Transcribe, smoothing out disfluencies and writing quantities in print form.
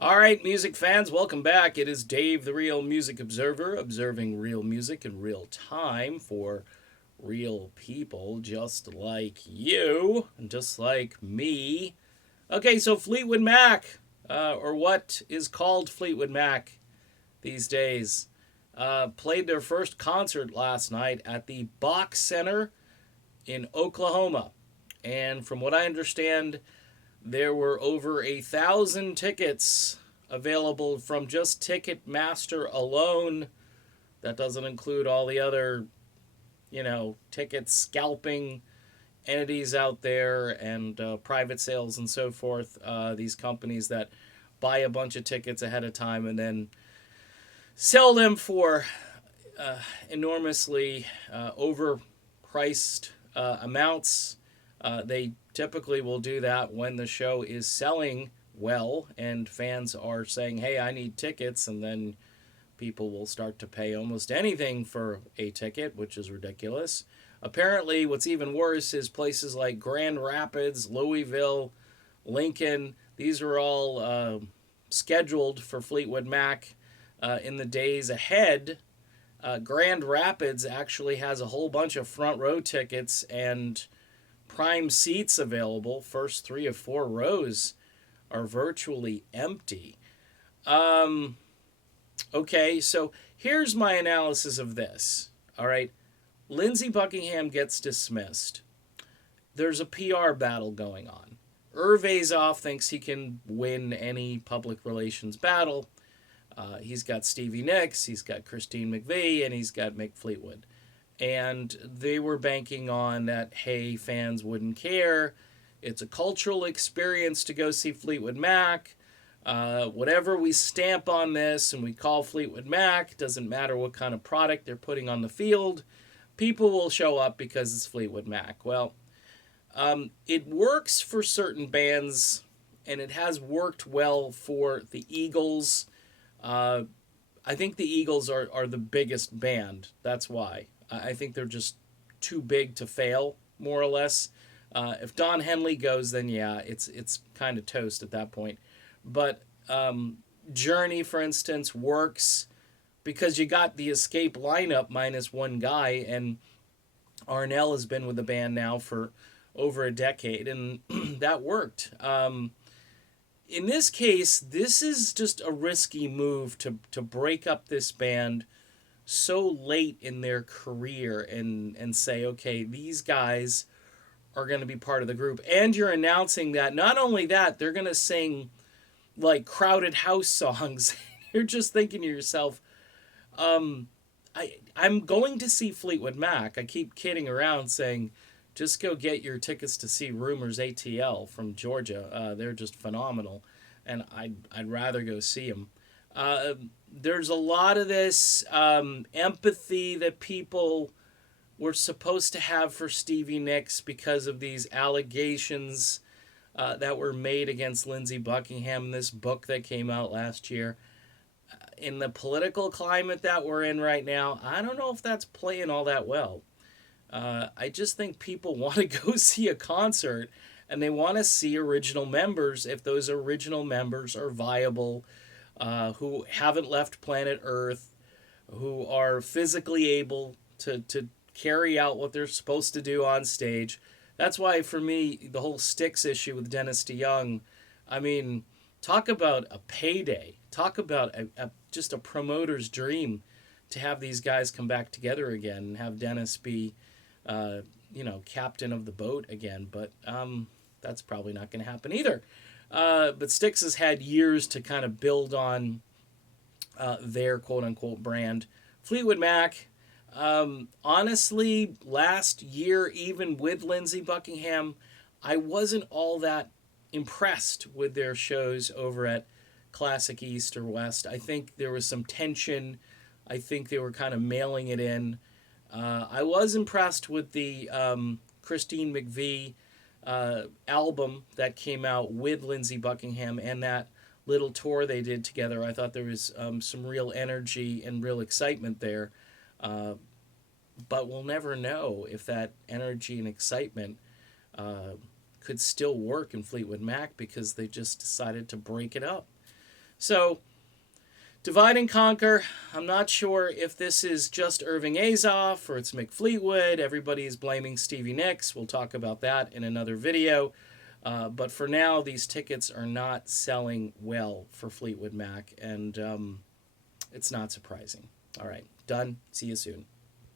All right, music fans, welcome back. It is Dave, the Real Music Observer, observing real music in real time for real people just like you and just like me. Okay, so Fleetwood Mac, or what is called Fleetwood Mac these days, played their first concert last night at the Bach Center in Oklahoma. And from what I understand, there were over 1,000 tickets available from just Ticketmaster alone. That doesn't include all the other, ticket scalping entities out there and private sales and so forth. These companies that buy a bunch of tickets ahead of time and then sell them for enormously overpriced amounts. They typically will do that when the show is selling well and fans are saying, hey, I need tickets, and then people will start to pay almost anything for a ticket, which is ridiculous. Apparently, what's even worse is places like Grand Rapids, Louisville, Lincoln. These are all scheduled for Fleetwood Mac in the days ahead. Grand Rapids actually has a whole bunch of front row tickets and prime seats available. First three of four rows are virtually empty. Um, okay, so here's my analysis of this. All right, Lindsey Buckingham gets dismissed. There's a PR battle going on. Urvezov thinks he can win any public relations battle. He's got Stevie Nicks, he's got Christine McVie, and he's got Mick Fleetwood. And they were banking on that, hey, fans wouldn't care. It's a cultural experience to go see Fleetwood Mac. Whatever we stamp on this and we call Fleetwood Mac, doesn't matter what kind of product they're putting on the field, people will show up because it's Fleetwood Mac. Well, it works for certain bands, and it has worked well for the Eagles. Uh, I think the Eagles are the biggest band. That's why. I think they're just too big to fail, more or less. If Don Henley goes, then yeah, it's kind of toast at that point. But Journey, for instance, works because you got the Escape lineup minus one guy, and Arnell has been with the band now for over a decade, and that worked. In this case, this is just a risky move to break up this band so late in their career and say, okay, these guys are going to be part of the group. And you're announcing that not only that, they're going to sing like crowded house songs. You're just thinking to yourself, I'm going to see Fleetwood Mac. I keep kidding around saying, just go get your tickets to see Rumors ATL from Georgia. They're just phenomenal, and I'd rather go see them. There's a lot of this empathy that people were supposed to have for Stevie Nicks because of these allegations that were made against Lindsey Buckingham in this book that came out last year. In the political climate that we're in right now, I don't know if that's playing all that well. I just think people want to go see a concert and they want to see original members if those original members are viable, who haven't left planet Earth, who are physically able to carry out what they're supposed to do on stage. That's why, for me, the whole Styx issue with Dennis DeYoung, I mean, talk about a payday. Talk about just a promoter's dream to have these guys come back together again and have Dennis be, captain of the boat again. But that's probably not going to happen either. But Styx has had years to kind of build on their quote unquote brand. Fleetwood Mac, honestly, last year, even with Lindsey Buckingham, I wasn't all that impressed with their shows over at Classic East or West. I think there was some tension. I think they were kind of mailing it in. I was impressed with the Christine McVie album that came out with Lindsey Buckingham and that little tour they did together. I thought there was some real energy and real excitement there. Uh, but we'll never know if that energy and excitement could still work in Fleetwood Mac because they just decided to break it up. So, divide and conquer. I'm not sure if this is just Irving Azoff or it's Mick Fleetwood. Everybody's blaming Stevie Nicks. We'll talk about that in another video. But for now, these tickets are not selling well for Fleetwood Mac, and it's not surprising. All right, done. See you soon.